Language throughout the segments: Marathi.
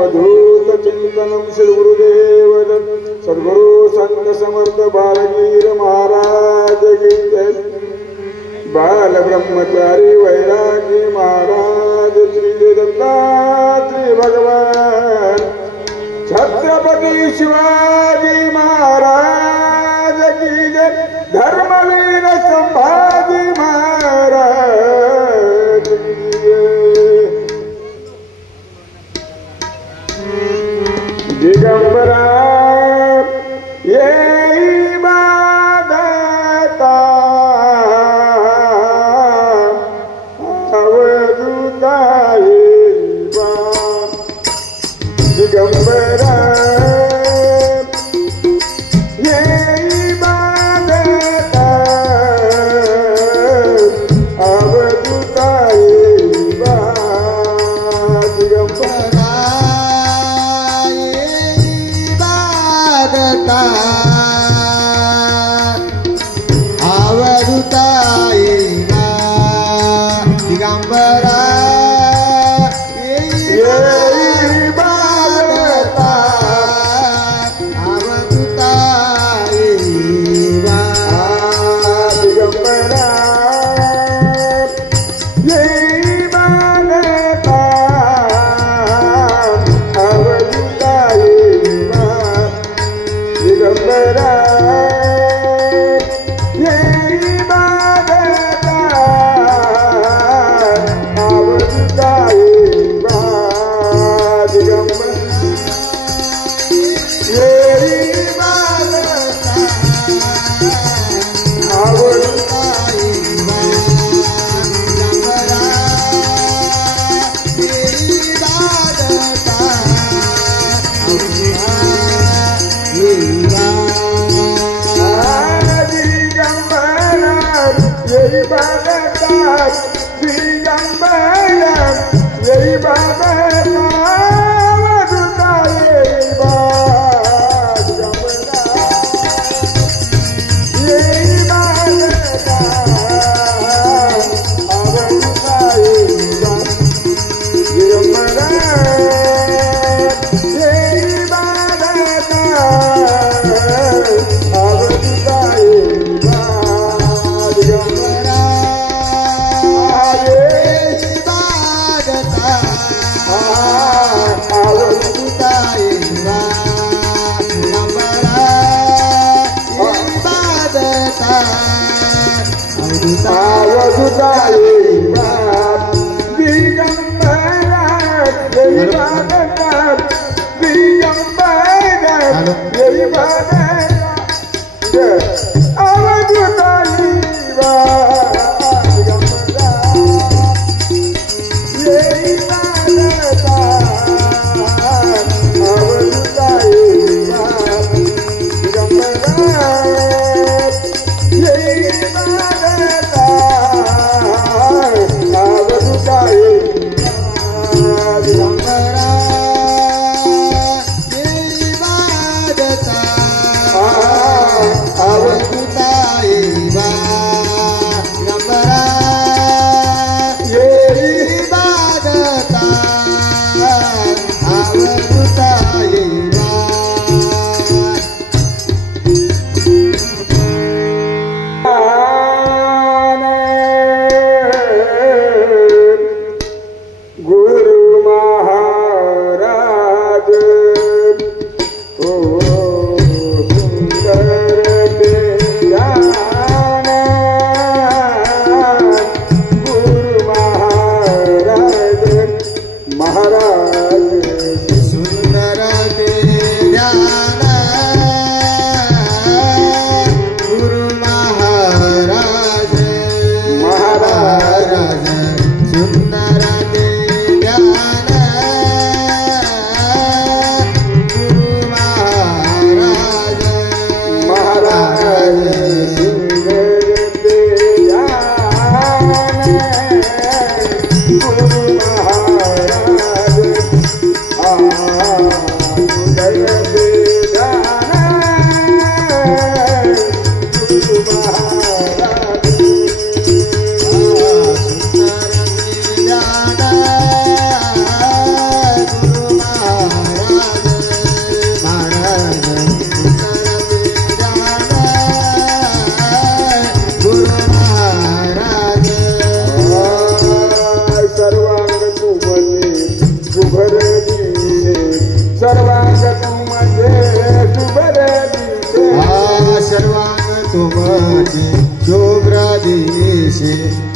अवधूत चिंतनम श्री गुरुदेव सद्गुरु संत समर्थ बालगीर महाराज की जय। बाल ब्रह्मचारी वैरागी महाराज श्री दत्तात्री भगवान छत्रपति शिवाजी महाराज की जय। धर्मवीर संभाजी महाराज की जय। दिगंबरा ये इबादता अवधूता दिगंबरा ये इबादता अवधूता दिगंबरा दिगंबरा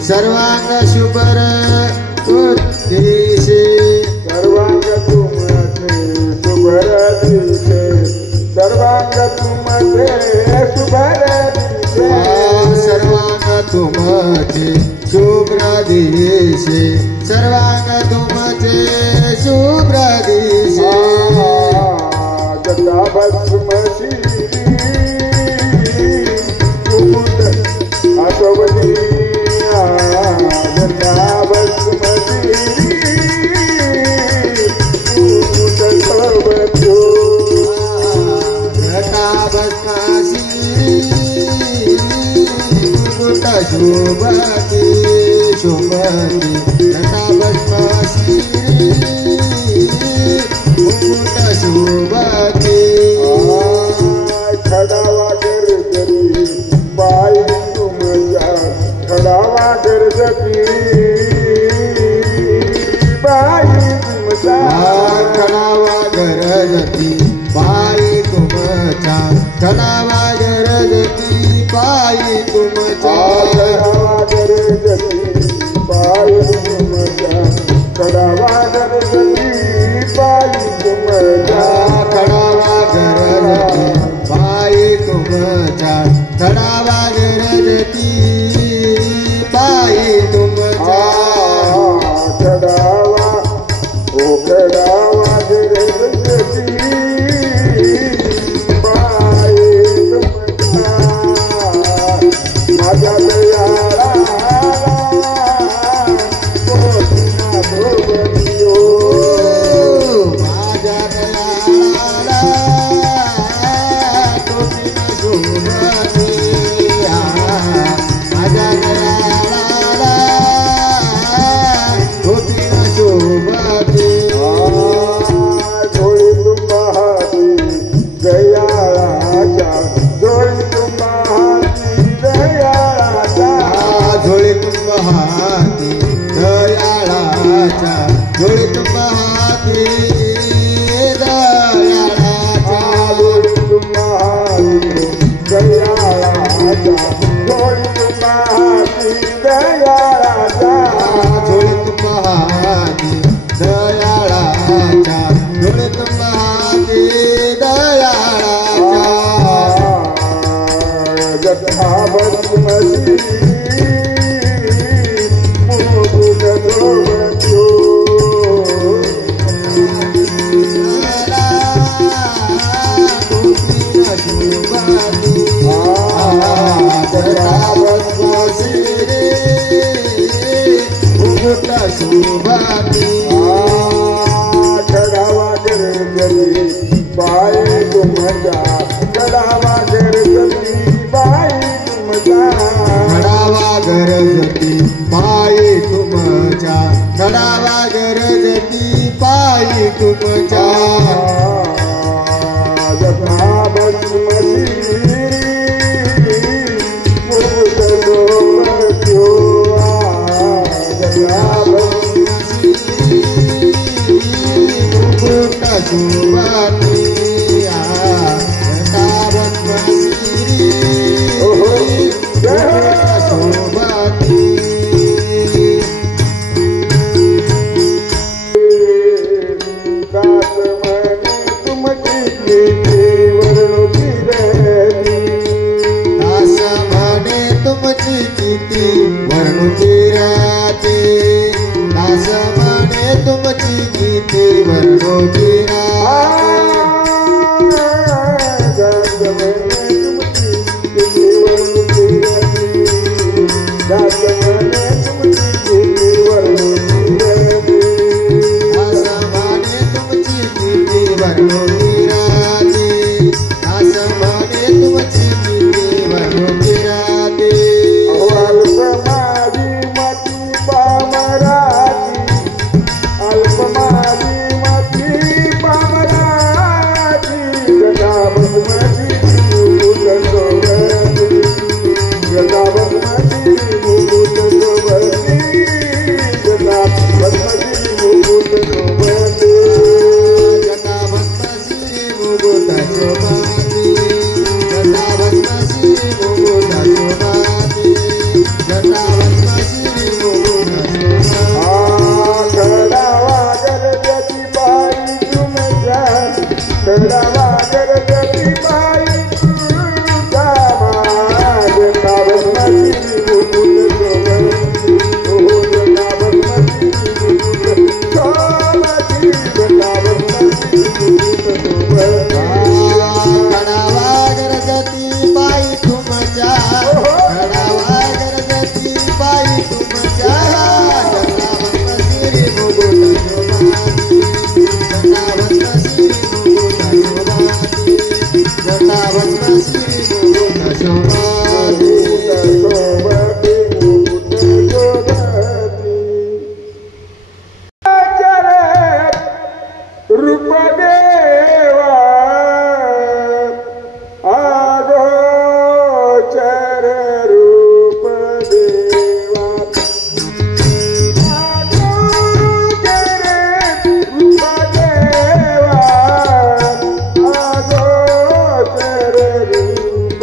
सर्वांग शुभर दिशे सर्वांग तुमचे शुभर दिशे सर्वांग तुमचे शुभर दिशे सर्वांग तुमचे शुभ्र दिशे सर्वांग तुमचे शुभ्र दिशे जटा भस्मशी कुमुद आठवणी जटा भस्मशी कुमुद सर्वज्ञो जटा भस्मशी कुमुद शुभती शुभती जटा भस्मशी कुमुद शुभती खडावा गरजती बाई तुमच्या खडावा गरजती बाई तुमच्या खडावा गरजती बाई तुमच्या खडावा गरजती बाई तुमच्या खडावा गरजती बाई तुमच्या खडावा गरजती बाई तुमच्या खडावा गरजती बाई तुमच्या खडावा गरजती बाई तुमच्या खडावा ओ खडावा गरजती बाई तुमच्या माझ्या दयाळा माझ्या दयाळाला टोपीन शोभती माझ्या दयाळाला टोपीन शोभती डोळी तुम्हारी दयाळाच्या डोळी तुम्हारी दयाळाच्या झोळी तुम्हाती दयाळाच्या झोळी तुम्हाती दयाळाच्या डोळी तुम्हारी दयाळाच्या डोळी तुम्हारी दयाळाच्या झोळी तुम्हाती दयाळाच्या झोळी तुम्हाती दयाळाच्या जथा भस्मशी मुकुट शोभतो खडावा गरजती बाई तुमच्या खडावा गरजती बाई तुमच्या खडावा गरजती पायी तुमच्या खडावा गरजती पायी तुमच्या जथा भस्मशी मुकुट शोभतो जथा मुकुट शोभती शोभती दास म्हणे तुमची किती वर्णुकी राहते दास म्हणे तुमची किती वर्णुकी जटा जटा भस्म श्री मुकुट शोभाती शोभती मुकुट शोभती रूप देवा आगोचर रूप देवा आगोचर रूप देवा आगोचर रूप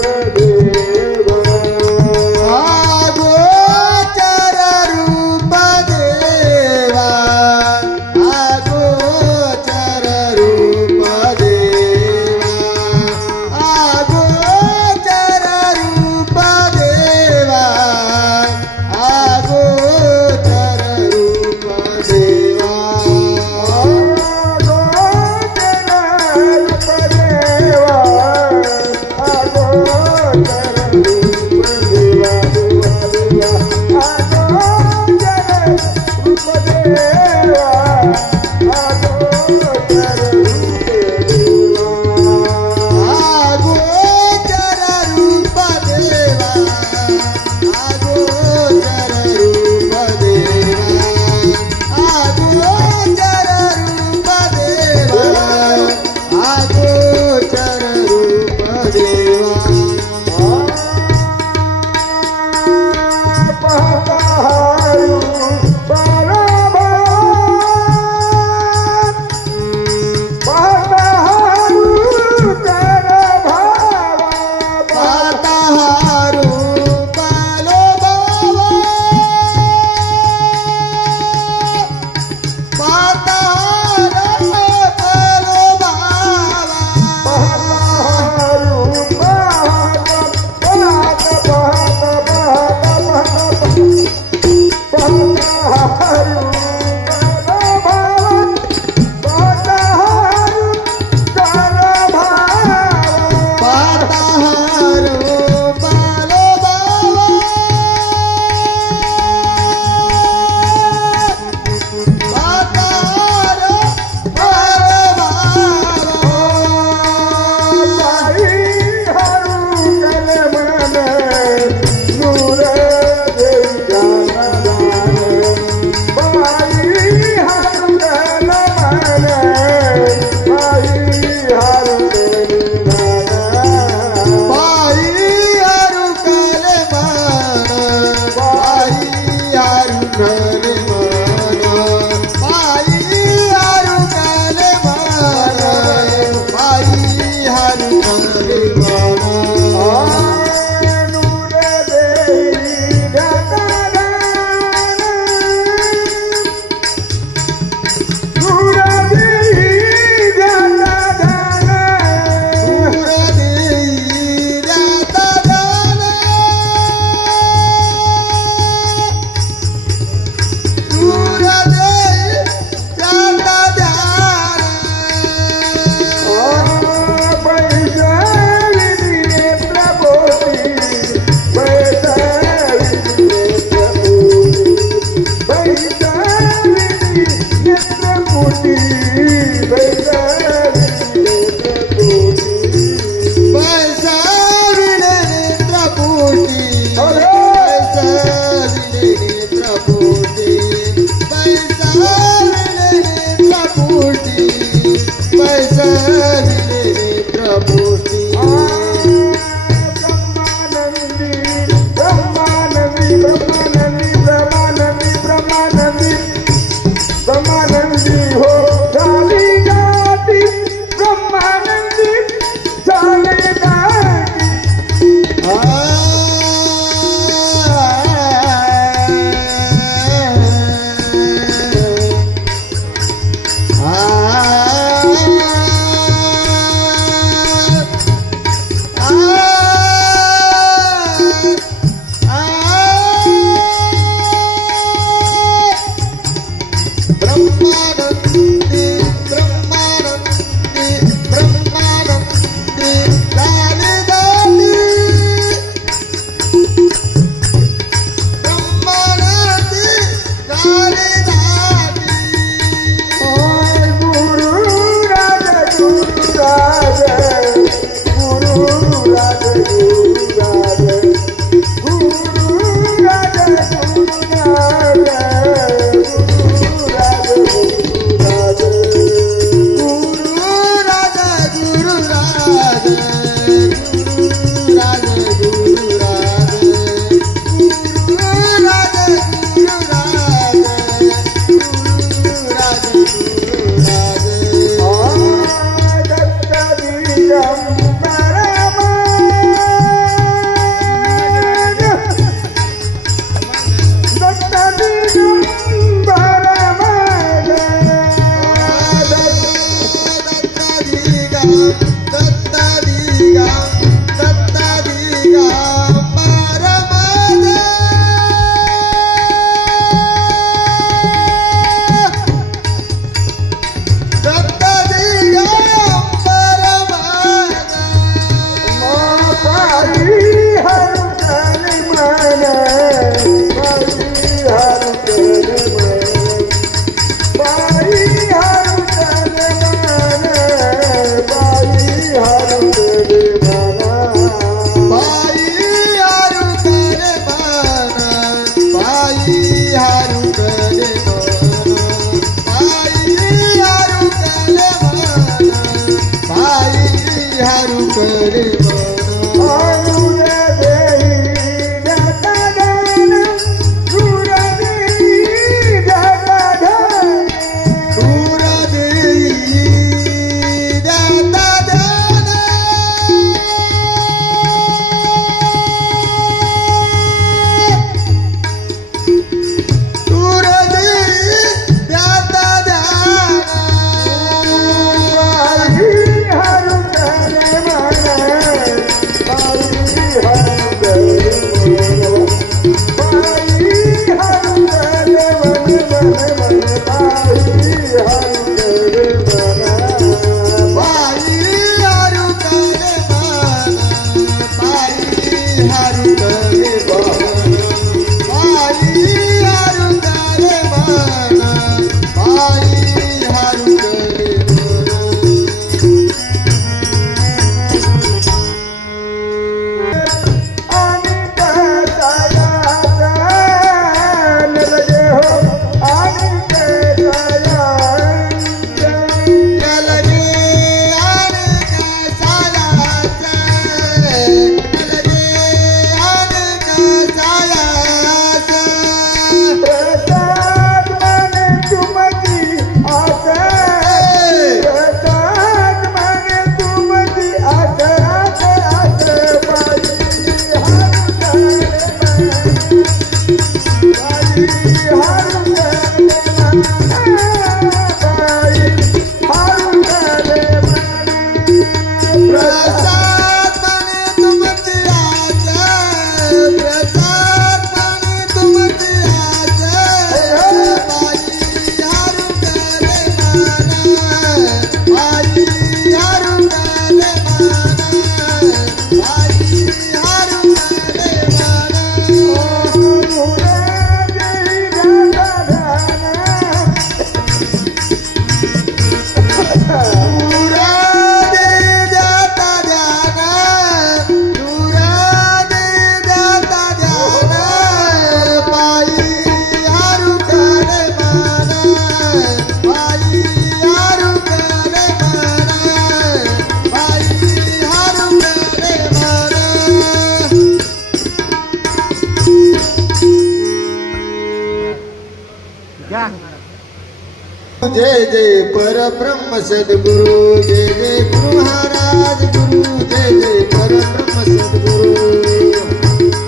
जय जय परब्रह्म सद्गुरु जय जय गुरु महाराज गुरु जय जय परब्रह्म सद्गुरु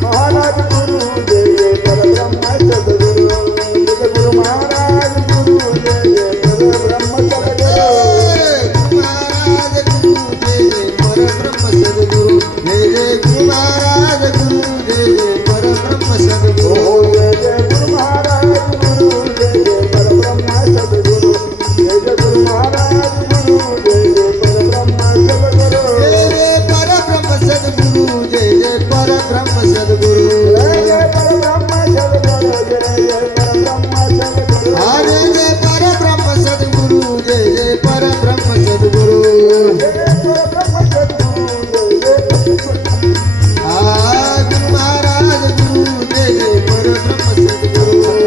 महाराज गुरु जय जय परब्रह्म सद्गुरु जय गुरु महाराज गुरु जय जय परब्रह्म सद्गुरु महाराज गुरु जय जय परब्रह्म सद्गुरु जय जय गुरु महाराज गुरु जय जय परब्रह्म सद्गुरु जय जय गुरु महाराज गुरु जय जय परब्रह्म सद्गुरु जय जय गुरु महाराज गुरु जय जय परब्रह्म सद्गुरु जय जय परब्रह्म सद्गुरु जय जय परब्रह्म सद्गुरु जय जय परब्रह्म सद्गुरु जय जय परब्रह्म सद्गुरु हरे जय परब्रह्म सद्गुरु जय जय परब्रह्म सद्गुरु जय जय परब्रह्म सद्गुरु जय जय गुरु महाराज गुरु जय जय परब्रह्म सद्गुरु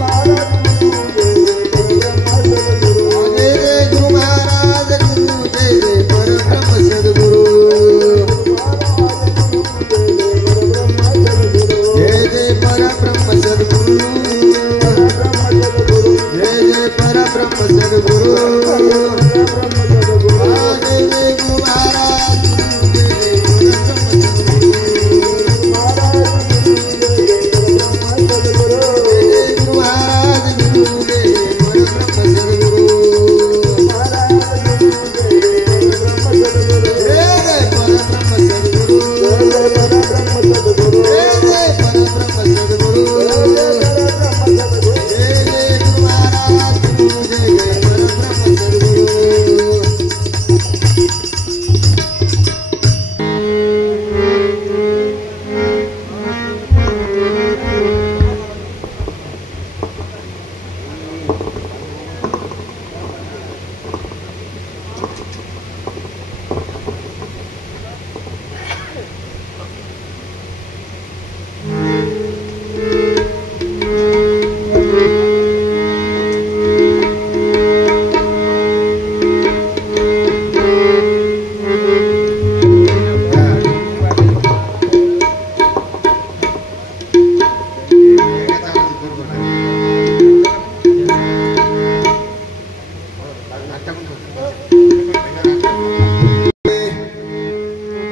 महाराज गुरु जय जय परब्रह्म सद्गुरु जय जय गुरु महाराज गुरु जय जय परब्रह्म सद्गुरु जय जय परब्रह्म सद्गुरु जय जय परब्रह्म सद्गुरु जय जय गुरु महाराज जय जय गुरु महाराज गुरु जय जय परब्रह्म सद्गुरु जय जय परब्रह्म सद्गुरु जय जय परब्रह्म सद्गुरु जय जय गुरु महाराज गुरु जय जय परब्रह्म सद्गुरु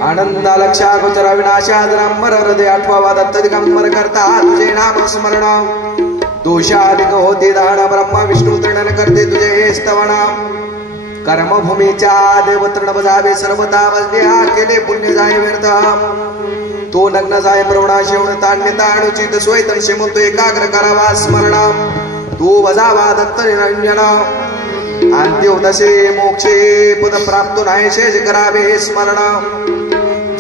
आनंदा लक्षा गोचर विनाशादनंबर हृदय आठवावा दत्त दिगंबर करता तुझे नाम स्मरण दोषाधिक होते दान ब्रह्मा विष्णू तृणन करते तुझे स्तवण कर्मभूमीच्या देव तृण बजावे सर्वता बजल्या केले पुण्य जाय व्यर्थ तो नग्न जाय प्रवणा शेवण तान्य ताणुचित सोय तनशे म्हणतो एकाग्र करावा स्मरण तू बजावा दत्त निरंजन अंत्योदशे मोक्षे पद प्राप्त नाही शेष करावे स्मरण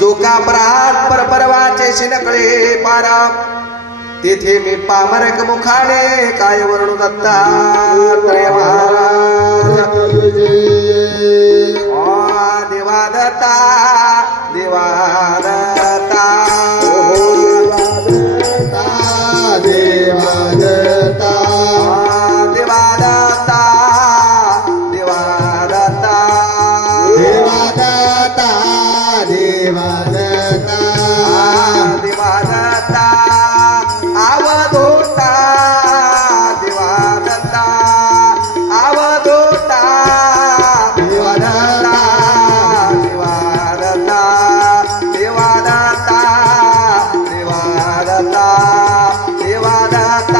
जो का परात परवाचे शिनकळे पारा तेथे मी पामरक मुखाने काय वर्णू दत्तात्रय महाराज देवादत्ता देवादत्ता देवादत्ता देवादत्ता देवादत्ता देवादत्ता देवादत्ता देवादत्ता आवधूता देवादत्ता आवधूता देवादत्ता देवादत्ता देवादत्ता देवादत्ता देवादत्ता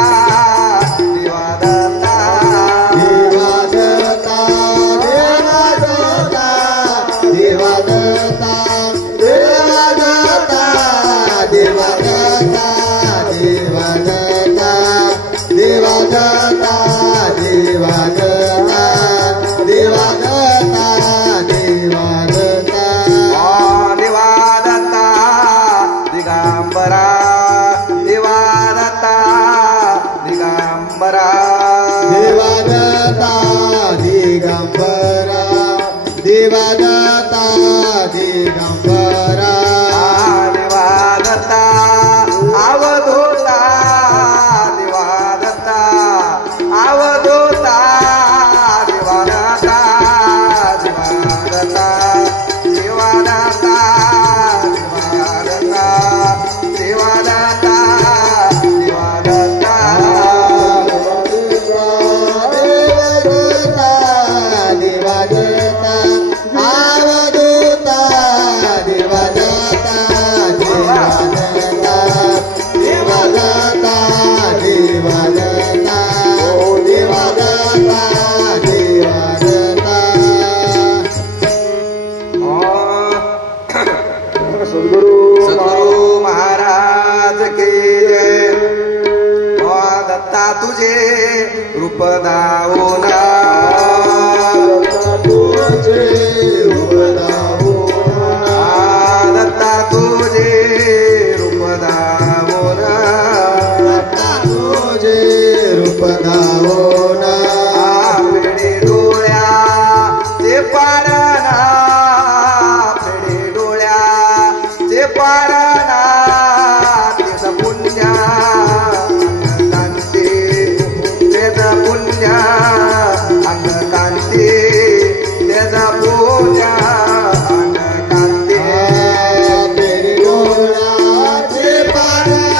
देवादत्ता देवादत्ता देवादत्ता देवादत्ता सद्गुरु महाराज के जय. दत्ता तुझे रूप दावोना, तुझे रूप दावोना, दत्ता तुझे रूप दावोना, दत्ता तुझे रूप दावोना. फेडे डोळ्या ते पारणा, फेडे डोळ्या ते पारणा, तिचा पुण्या अंग कांती, त्याचा पूजा अंग कांती. बेडी डोळ्याचे पारणा,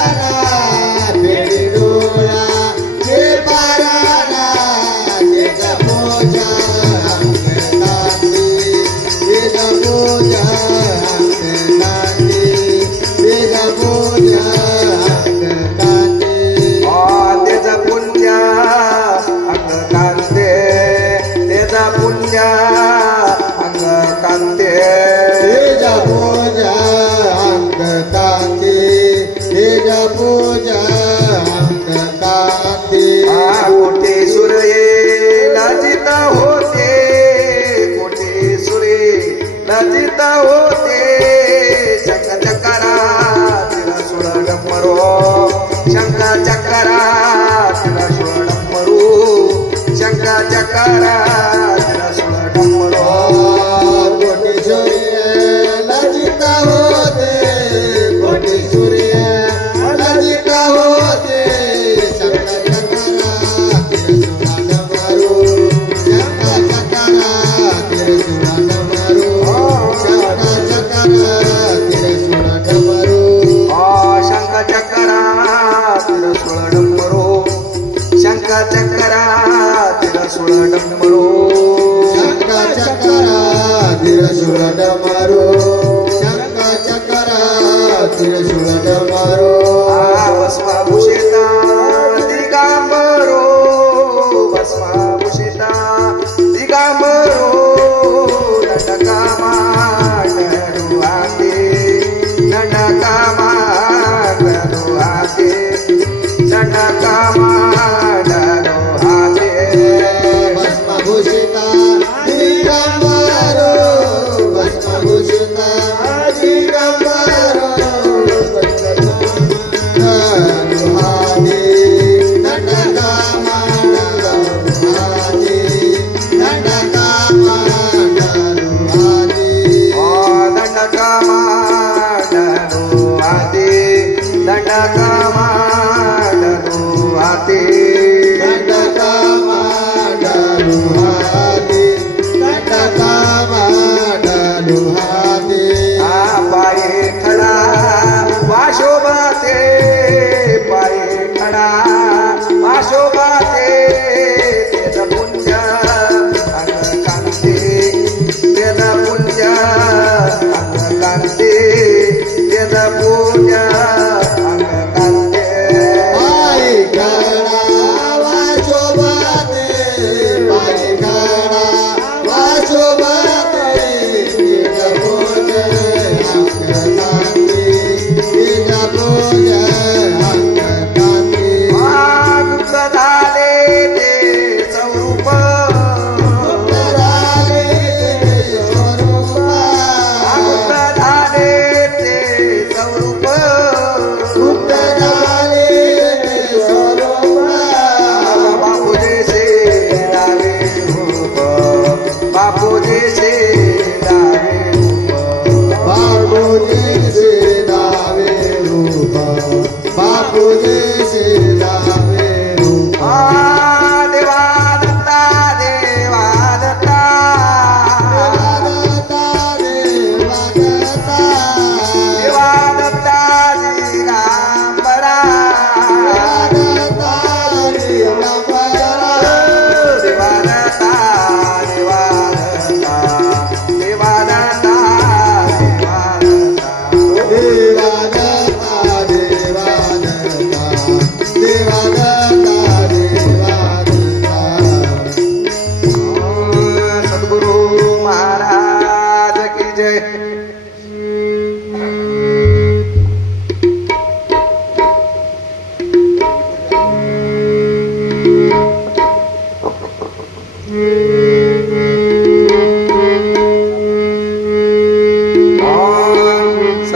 बेडी डोळ्याचे पारणा, त्याचा पूजा अंग कांती, त्याचा पूजा अंग कांती, त्याचा पूजा अंग कांती. त्याचा पुण्या अंग कांते, त्याचा पुण्या अंग कांते. तेजा पूजा अंग कांती, तेजा पूजा अंग कांती. कोटी सूर्ये लजित होते, कोटी सूर्ये लजित होते, शंख चकरा तिला सुळ डमरो, शंख चकरा तिला सुळ डमरू, शंख चकरा तिला सुळ डमरो. कोटी सूर्य लजित होते, कोटी सूर्य लजित होते, शंख चकरा तिरसुळा डमरू, शंख चकरा तिरसुळा डमरू, शंख चकरा तिरसुळा डमरू. शंख चकरा तिला सुळ डमरू, शंख चकरा तिला सुळ डमरू. शंख चकरा तिरसुळ डमरू, शंख चकरा तिरसुळ डमरू. भस्मभूषिता दिगांबरो, भस्मभूषिता दिगांबरो, दंडकामा डरुहाते, दंडकामा डरुहाते, दंडकामा डरुहाते. भस्मभूषिता दिगंबरो, भस्मभूषिता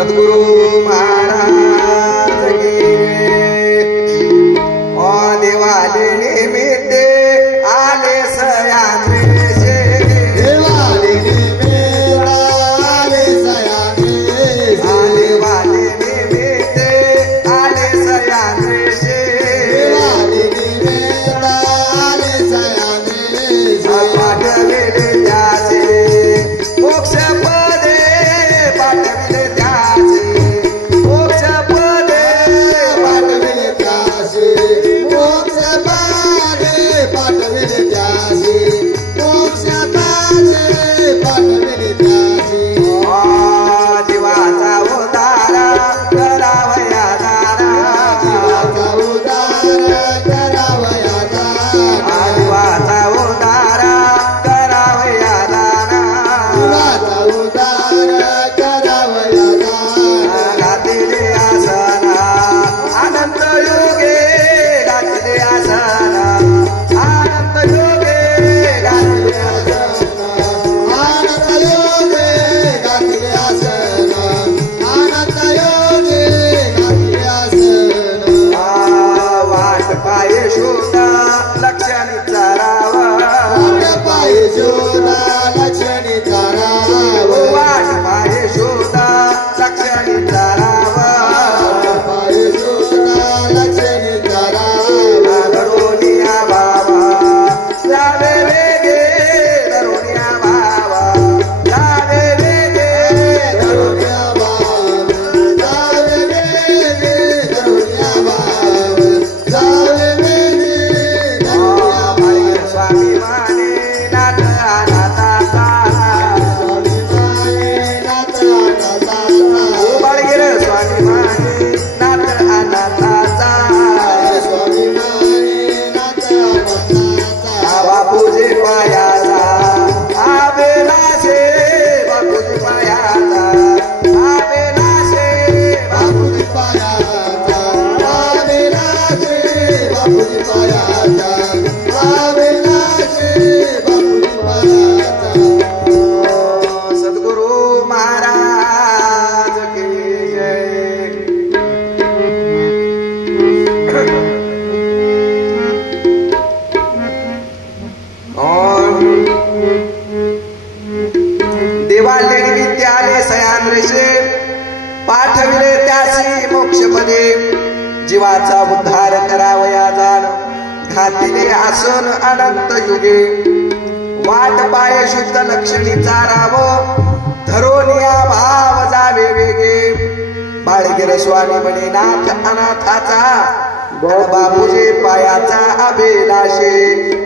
सद्गुरु महाराज की ओ देवाले निमित्ते आले सयाद्रेशे देवाले निमित्ते आले सयाद्रेशे देवाले निमित्ते आले सयाद्रेशे देवाले निमित्ते आले सयाद्रेशे पाठविले त्याचे मोक्ष पदे पाठविले त्याचे मोक्ष पदे पाठविले त्यासे मोक्ष पादे पाठविले त्यासे मोक्ष पादे पाठविले त्यासे जीवाचा उदारा करावया दारा जीवाचा उद्धार करावया दारा जीवाचा उदारा करावया दारा जीवाचा उद्धार करावया दारा घातले आसना अनंत योगे घातले आसना अनंत योगे घातले आनंद योगे घातले आसन आनंद योगे घातले आसन वाट पाये शोधा लक्षाने चारावा पाय शोधा लक्षणी कराव वाट पाये शोधा लक्षाने चारावा पाय शोधा लक्षणी कराव धरोनिया बाबा लावे वेगे धरोनिया बाबा लावे वेगे करुण्या भाव जावे वेगे करुण्या भाव जावे वेगे करुण्या भाव स्वामी माने नाथ अनाथाचा स्वामी माये नाथ अनाथाचा बाळगीर स्वामी माने नाथ अनाथाचा स्वामी माये नाथ अनाथाचा बापूजी पायाचा आबेलाशे बापूजी पायाचा आबेलाशे बापूजी पायाचा आवेलाचे बापूजी पायाचा आवेलाचे बापूजी पायाचा सद्गुरु महाराज की जय देवाले निमित्ते आले सयाद्रेशे पाठविले त्यासी मोक्षपदे जीवाचा उद्धार करावया जाण घातिले आसन अनंत युगे वाट पाय शुद्ध लक्षणी चाराव धरोनिया भाव जावे वेगे बाळगीर स्वामी म्हणे नाथ अनाथाचा बापूजी पायाचा अभिलाषे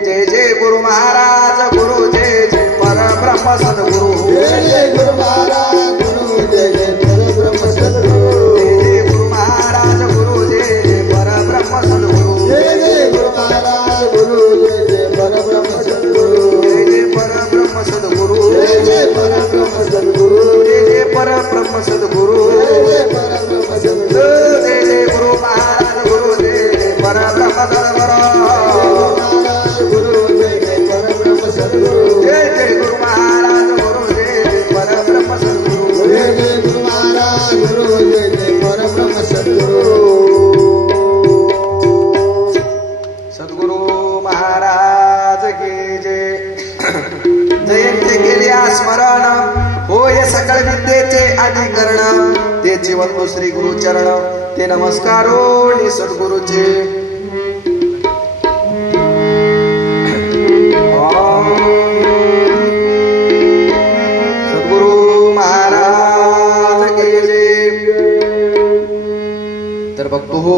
जय जय गुरु महाराज गुरु जय जय परब्रह्म सद्गुरु जय जय गुरु महाराज गुरु जय जय परब्रह्म सद्गुरु जय जय गुरु महाराज गुरु जय जय परब्रह्म सद्गुरु जय जय गुरु महाराज गुरु जय जय परब्रह्म सद्गुरु जय जय परब्रह्म सद्गुरु जय जय परब्रह्म सद्गुरु जय जय परब्रह्म सद्गुरु जय जय परब्रह्म सद्गुरु जय जय गुरु महाराज गुरु जय जय परब्रह्म सद्गुरु महाराज गुरु जय जय परब्रह्म सद्गुरु जय जय गुरु महाराज गुरु जय जय परब्रह्म सद्गुरु जय जय गुरु महाराज गुरु जय जय परब्रह्म सद्गुरु सद्गुरु महाराज की जय जयंती केली स्मरण होय सकळ विद्येचे अधिकरण ते जीवन श्री गुरु चरण ते नमस्कारो नि सद्गुरुचे सद्गुरु महाराज की जय तर बघतो हो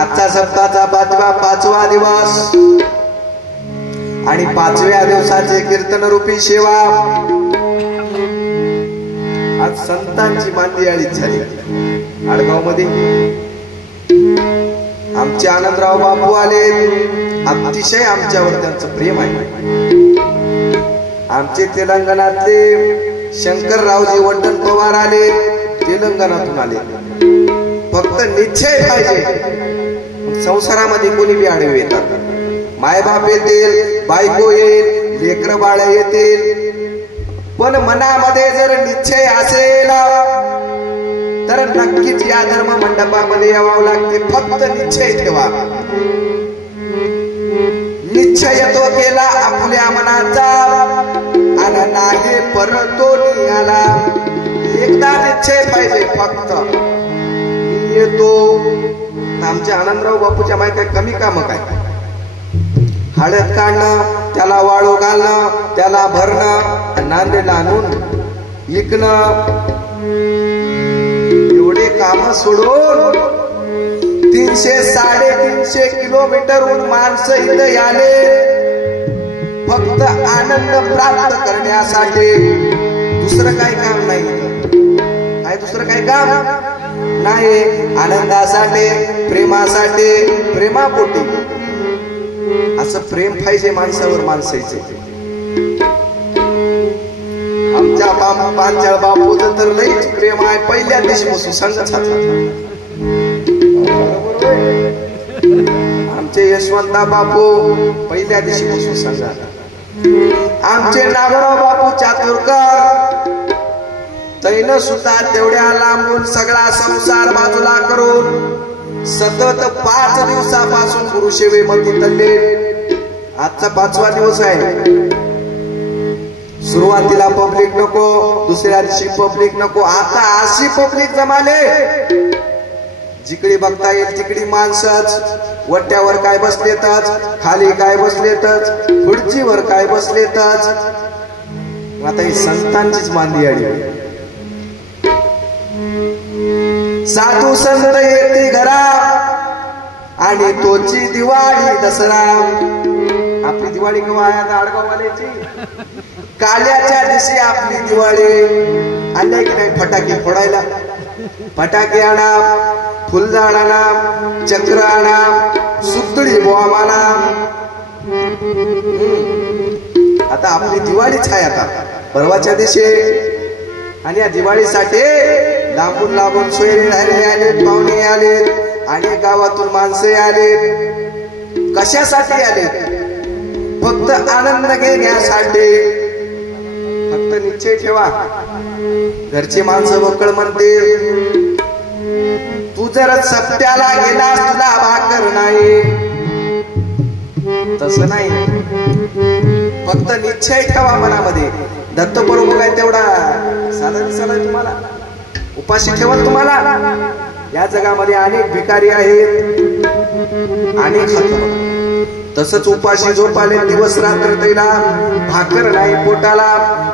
आजचा सप्ताहाचा पाचवा दिवस आणि 5व्या दिवसाचे कीर्तन रूपी सेवा आज संतांची मांदियाळी झाली आडगाव मध्ये आमचे आनंदराव बापू आले अतिशय आमच्यावर त्यांचं प्रेम आहे आमचे तेलंगणातले शंकररावजी वड्डण पवार आले तेलंगणातून आले फक्त निश्चय पाहिजे संसारामध्ये कोणी बी आडवे येतात मायबाप येतील बायको येईल लेकर बाळ येतील पण मनामध्ये जर निश्चय असेल तर नक्कीच या धर्म मंडपामध्ये यावं लागते. फक्त निश्चय ठेवा. निश्चय तो केला आपल्या मनाचा आणि नाही परतो निघाला. एकदा निश्चय पाहिजे फक्त. मी येतो. आमच्या आनंदराव बापूच्या माय काय कमी काम काय? हळद काढणं, त्याला वाळू घालणं, त्याला भरणं, नांदेला आणून विकणं, एवढे काम सोडून 300-350 किलोमीटरहून माणसं इथं आले फक्त आनंद प्राप्त करण्यासाठी. दुसरं काही काम नाही. काय दुसरं काही काम नाही. आनंदासाठी, प्रेमासाठी, प्रेमापोटी. असं प्रेम पाहिजे माणसावर माणसाचे. आमच्या पांचाळ बापूचं तर लईच प्रेम आहे. पहिल्या दिवशी सांगत आमचे यशवंता बापू पहिल्या दिवशी सांगा. आमचे नागराव बापू चातुरकर तैन सुद्धा तेवढ्या लांबून सगळा संसार बाजूला करून सतत 5 दिवसापासून गुरुसेवेमध्ये तल्ले. आजचा 5वा दिवस आहे. सुरुवातीला पब्लिक नको, दुसऱ्या दिवशी पब्लिक नको, आता अशी पब्लिक जमाले जिकडे बघता येईल तिकडे माणसंच. वट्यावर काय बसलेतच, खाली काय बसलेतच, खुर्चीवर काय बसलेतच. आता ही संतांचीच मांदी आली. साधू संत येते घरा आणि तोची दिवाळी दसरा. आपली दिवाळी केव्हा आहे? आडगाववाल्याची काल्याच्या दिवशी आपली दिवाळी. आल्या की नाही फटाके फोडायला? फटाके आणा, फुलझाड आणा, चक्र आणा, सुतळी बॉम्ब आणा. आता आपली दिवाळीच आहे. आता परवाच्या दिवशी. आणि या दिवाळीसाठी लांबून लांबून सोयरे राहिले आले, पाहुणे आले आणि गावातून माणसे आले. कशासाठी आले? फक्त आनंद घेण्यासाठी. फक्त निश्चय ठेवा. घरचे माणसं बकळ म्हणते तू जर सत्याला गेलास तुला भाकर नाही. तसं नाही. फक्त निश्चय ठेवा मनामध्ये. दत्त बरोबर काय तेवढा साधा दिसायला तुम्हाला? उपाशी ठेवल तुम्हाला. या जगामध्ये अनेक भिकारी आहेत, अनेक खात. तसंच उपाशी झोपाले दिवस रात्र त्याला भाकर नाही पोटाला,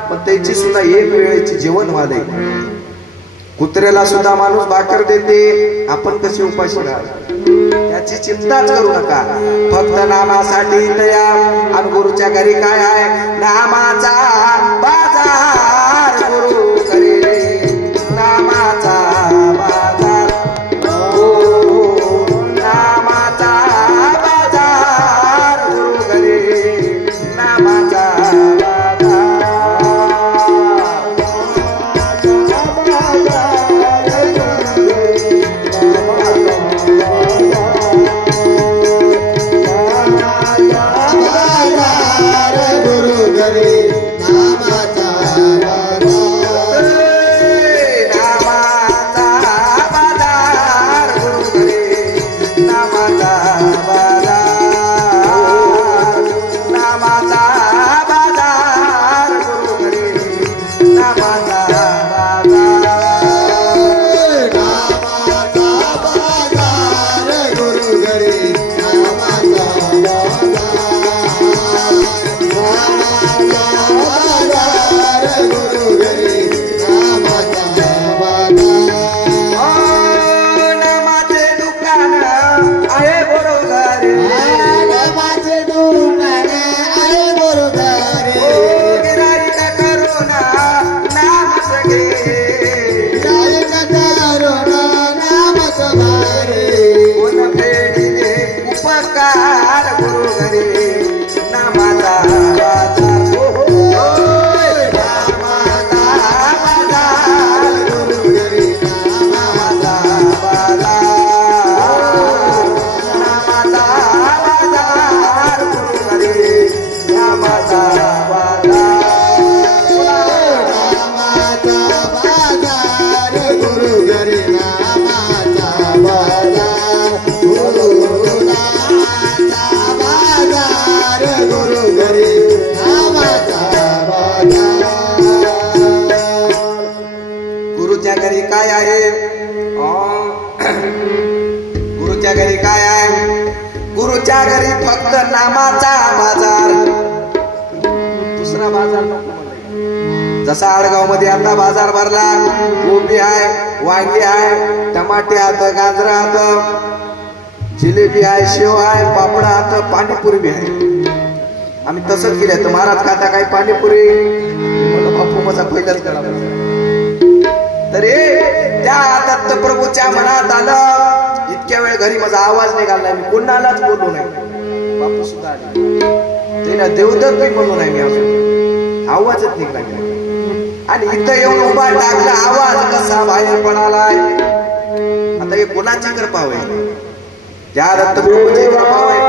पण त्याची सुद्धा एक वेळेची जेवण वाले. कुत्र्याला सुद्धा माणूस भाकर देते, आपण कशी उपाशी राहा याची चिंताच करू नका. फक्त नामासाठी तया. आणि गुरुच्या घरी काय आहे? नामाचा बाजार गुरु घरी. नामाचा बाजार, नामाचा बाजार गुरु घरी. नामाचा गुरु घरी नामाचा गुरुच्या घरी काय आहे? गुरुच्या घरी काय आहे? गुरुच्या घरी फक्त नामाचा बाजार, दुसरा बाजार नको. जसा आडगाव मध्ये आता बाजार भरला, गोबी आहे, वांगी आहे, टमाटे आत, गाजर आत, जिलेबी आहे, शेव आहे, पापड आत, पाणीपुरी बी आहे. आम्ही तसंच केलं. तर महाराज खाता काय पाणीपुरी? मला बापू माझा पहिलाच करा. तरी त्या दत्तप्रभूच्या मनात आलं. इतक्या वेळ घरी माझा आवाज निघाला, मी कोणालाच बोललो नाही. बापू सुद्धा आले ते ना, देवदत्त मी बोललो नाही. मी अजून आवाजच निघला गेला. आणि इथं येऊन उभा टाकला, आवाज कसा बाहेर पडालाय. आता हे कोणाची कृपा होय? त्या दत्तप्रभूची कृपा होय.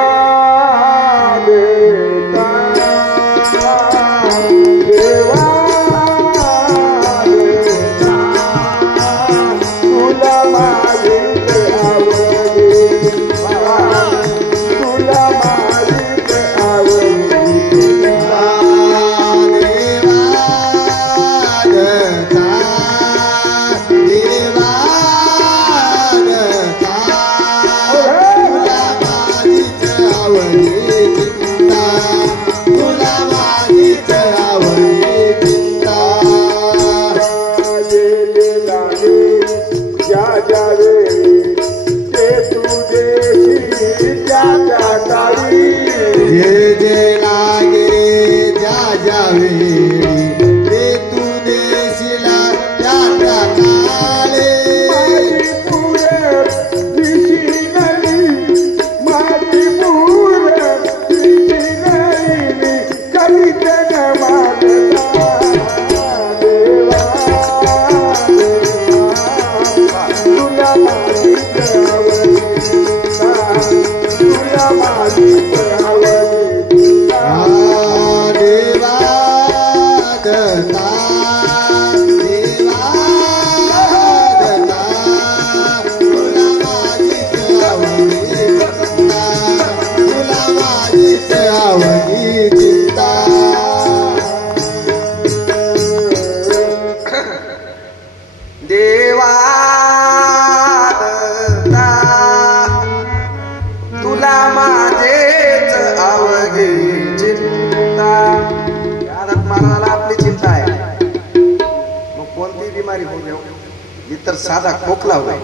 इतर साधा खोकला होय,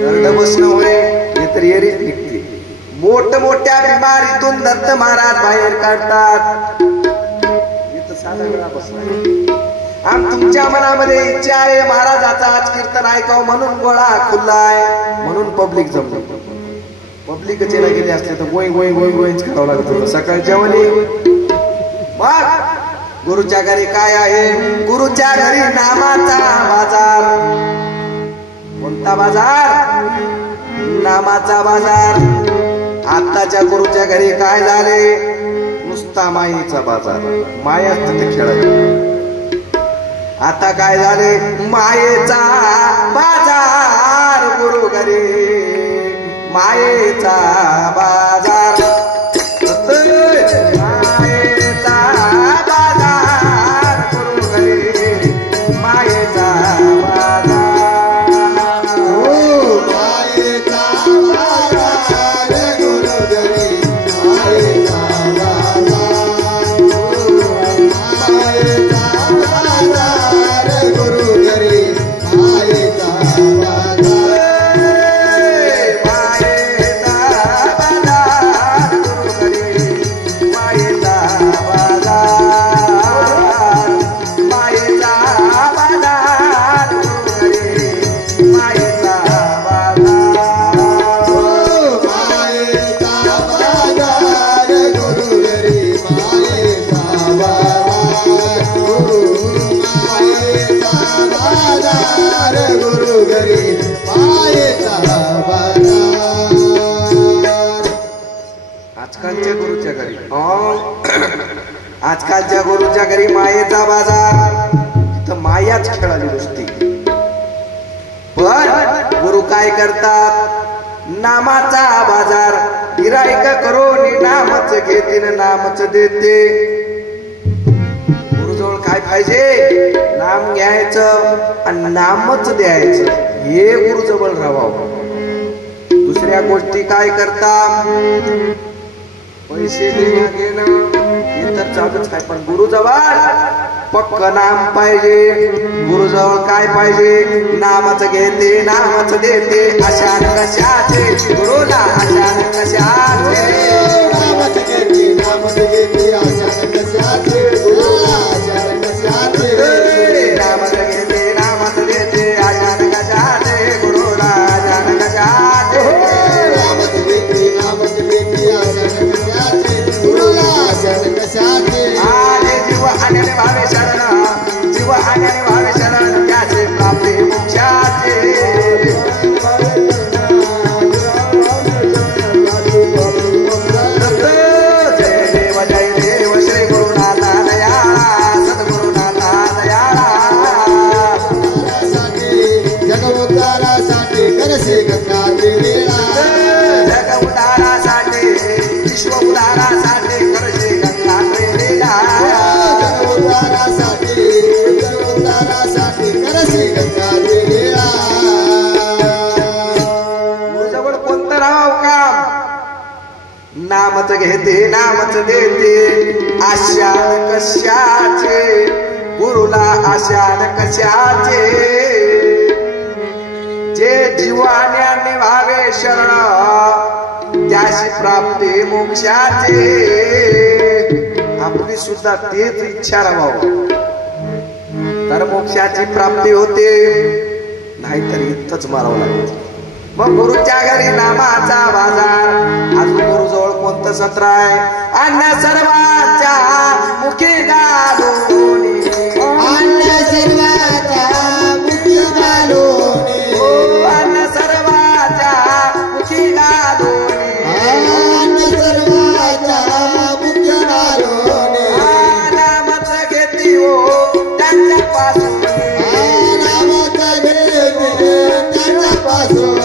दर्द बसणं होय, इतर एरीच निघते. मोठमोठ्या बिमारीतून दत्त महाराज बाहेर काढतात. इथं साधा वेळा बसला. आम तुमच्या मनामध्ये इच्छा आहे महाराजाचा आज कीर्तन ऐकावं म्हणून गोळा खुल्लाय, म्हणून पब्लिक जमलं. पब्लिक जेला गेले असते तर गोई गोई गोई गोईच करावं लागत होतं सकाळच्या वली. मग गुरुच्या घरी काय आहे? गुरुच्या घरी नामाचा बाजार. कोणता बाजार? नामाचा बाजार. आताच्या गुरुच्या घरी काय झाले? नुसता मायेचा बाजार. माया तिथे खेळायची. आता काय झाले? मायेचा बाजार गुरु घरी, मायेचा बाजार. आजकालच्या गुरुच्या घरी मायेचा बाजार. इथं मायाच खेळाली नुसती. पण गुरु काय करतात? नामाचा बाजार. गिराईक करून नामच घेतील, नामच देते. गुरुजवळ काय पाहिजे? नाम घ्यायचं आणि नामच द्यायचं, हे गुरुजवळ राहावं. दुसऱ्या गोष्टी काय करता, पैसे देणं घेणं हे तर चालूच आहे, पण गुरुजवळ पक्क नाम पाहिजे. गुरुजवळ काय पाहिजे, नामच घेते नामच देते अशा कशाचे, गुरुला अशा कशाचे, नामच घेते नामच देते अशा कशाचे, गुरुला अशा कशाचे, नामच घेते नामच देते अशा कशाचे, गुरुला अशा कशाचे, नामच घेते नामच देते अशा कशाचे, गुरुला अशा कशाचे. आले जीव आण्याने भावे शरण, जीव आण्याने भावे शरण, त्याचे प्राप्ती मोक्षाचे. जय देव श्री गुरुनाथा दयाळा, सद्गुरुनाथा दयाळा. जगउद्धारासाठी करसे गंगाचे वेळा, जग उद्धारासाठी विश्व उद्धारासाठी करशे गंगाचे वेळा. जगउद्धारासाठी करसे गंगाचे वेळा. गुरुजवळ कोणतं राहाव काम, नामच घेते नामच देते आशान कशाचे, गुरुला आशान कशाचे. जे जीवाने व्हावे शरण, त्याशी प्राप्ती मोक्षाचे. आपली सुद्धा तेच इच्छा राहावं तर मोक्षाची प्राप्ती होते, नाहीतर इथंच मारावं लागतं. मग गुरुच्या घरी नामाचा बाजार. अजून गुरुजवळ कोणतं सत्र आहे, अन्न सर्वांच्या मुखी घालून, अन्न सर्वांच्या मुखी घालून, अन्न सर्वांच्या मुखी घालून, अन्न सर्वांच्या मुखी घालून, नामच घेती हो त्यांच्यापासून, नामच घेते त्यांच्यापासून,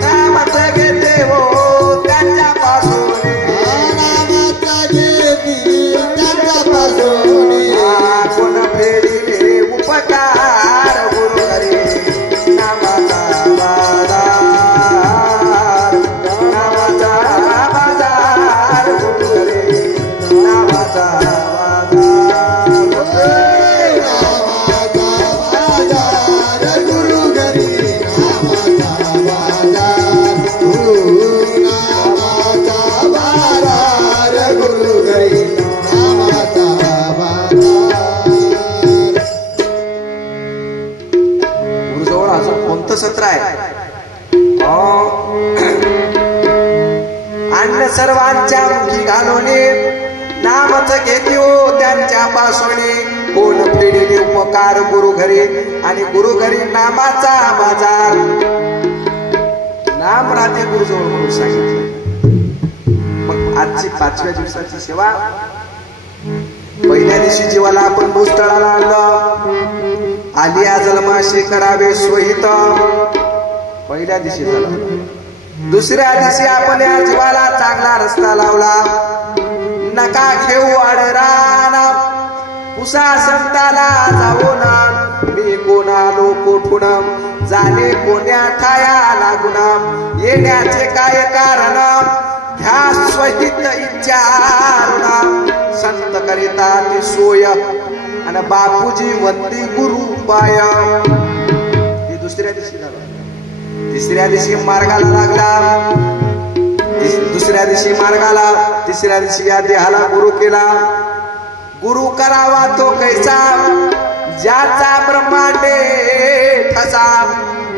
नामच घेते हो त्यांच्यापासून, नामच घेते त्यांच्यापासून. कोण फेडीले उपकार गुरु हरी, नामाचा बाजार, नामाचा बाजार गुरु हरी, नामाचा बाजार. नामाचा बाजार गुरु घरी, नामाचा बाजार, नामाचा बाजार गुरु घरी, नामाचा बाजार. गुरुजवळ अजून कोणतं सत्र आहे, अन्न सर्वांच्या मुखी घालवणे, नामच घेते हो त्यांच्या पासोने. कोण फेडीले उपकार गुरु घरी, आणि गुरु घरी नामाचा बाजार. नाम राहते गुरुजवळ म्हणून सांगितलं. मग आजची 5व्या दिवसाची सेवा, पहिल्या दिवशी जीवाला आपण भूस्थळाला आणलं, आलिया जन्माशी करावे सोहित, पहिल्या दिवशी झालं. दुसऱ्या दिवशी आपण या जीवाला चांगला रस्ता लावला, नका घेऊ अडराना, पुसा संताला जाऊ ना, मी कोणालो कोठून, जाणे कोण्या ठाया लागून, येण्याचे काय कारण, घ्या स्वहित इच्छारुणा, संत करिता ती सोय, आणि बापूजी वंदी गुरु पाय. ही दुसऱ्या दिवशी झालं. तिसऱ्या दिवशी मार्गाला लागला, दुसऱ्या दिवशी मार्गाला, तिसऱ्या दिवशी या देहाला गुरु केला. गुरु करावा तो कैसा, ज्याचा ब्रह्मांडे ठसा,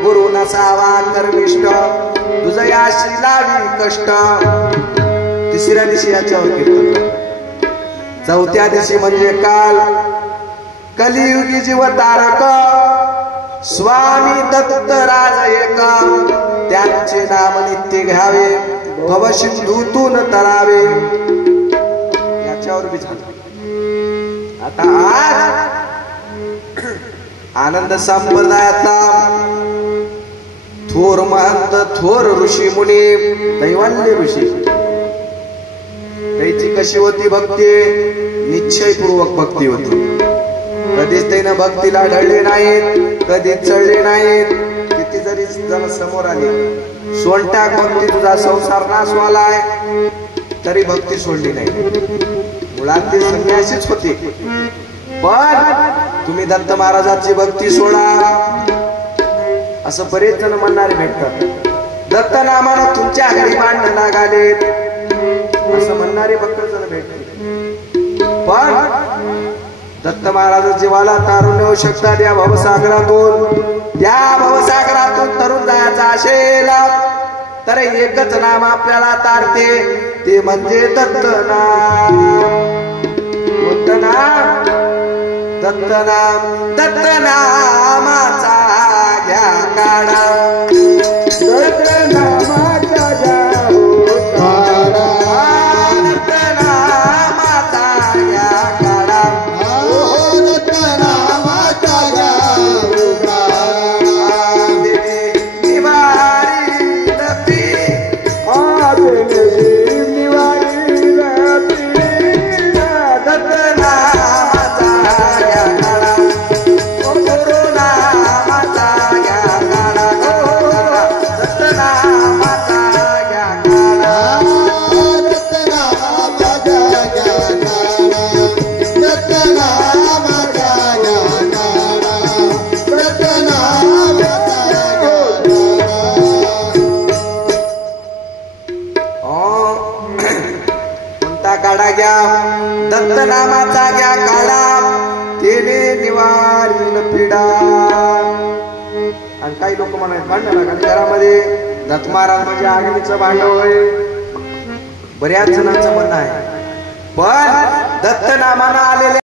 गुरु नसावा कर्मिष्ठ, तुझयाशी लावी कष्ट. तिसऱ्या दिवशी याच्यावर कीर्तन. चौथ्या दिवशी म्हणजे काल, कलियुगी जीव तारक, स्वामी दत्त राज एक, त्यांचे नाम नित्य घ्यावे, भवसिंधूतून तरावे. याच्यावर बी झालं. आता आज आनंद संप्रदायातला थोर महंत, थोर ऋषी मुनी, दैवल्य ऋषी, त्याची कशी होती भक्ती, निश्चयपूर्वक भक्ती होती. कधीच त्यानं भक्तीला ढळले नाहीत, कधीच चढले नाहीत. किती जरी जण समोर आले, सोनटाक भक्ती तुझा संसार नाशवालाय, तरी भक्ती सोडली नाही. मुळात ती संन्यासीच होती. पण तुम्ही दत्त महाराजांची भक्ती सोडा असं बरेच जण म्हणणारे भेटतात. दत्त नामानं तुमच्या घरी भांडण लागालेत असं म्हणणारे भक्त जण भेटतात. पण दत्त महाराज जीवाला तारुण्य होऊ शकतात. या भवसागरातून तरुण जायचं असेल तर एकच नाम आपल्याला तारते, ते म्हणजे दत्त नाम. कोणतं नाम? दत्त नाम. दत्त नामाचा घ्या काढा, दत्त नामाचा घ्या हो काढा, दत्त नामाचा घ्या काढा. दत्त नामाचा घ्या हो काढा. निवारी लपी आज निवारी दत्त नामाचा घ्या काढा, गुरु नामाचा घ्या काढा, दत्त नामाचा घ्या काढा. दत्त नामाचा घ्या काढा, दत्त नामाचा घ्या काढा, दत्त नामाचा घ्या कोणता काढा घ्या? दत्त नामाचा घ्या काढा, तेने निवारील पीडा. आणि काही लोक म्हणायत भांडण लागले घरामध्ये, दत्त महाराज म्हणजे आगीचं भांड होय. बऱ्याच जणांचं म्हणणं आहे. पण दत्त नामानं आलेले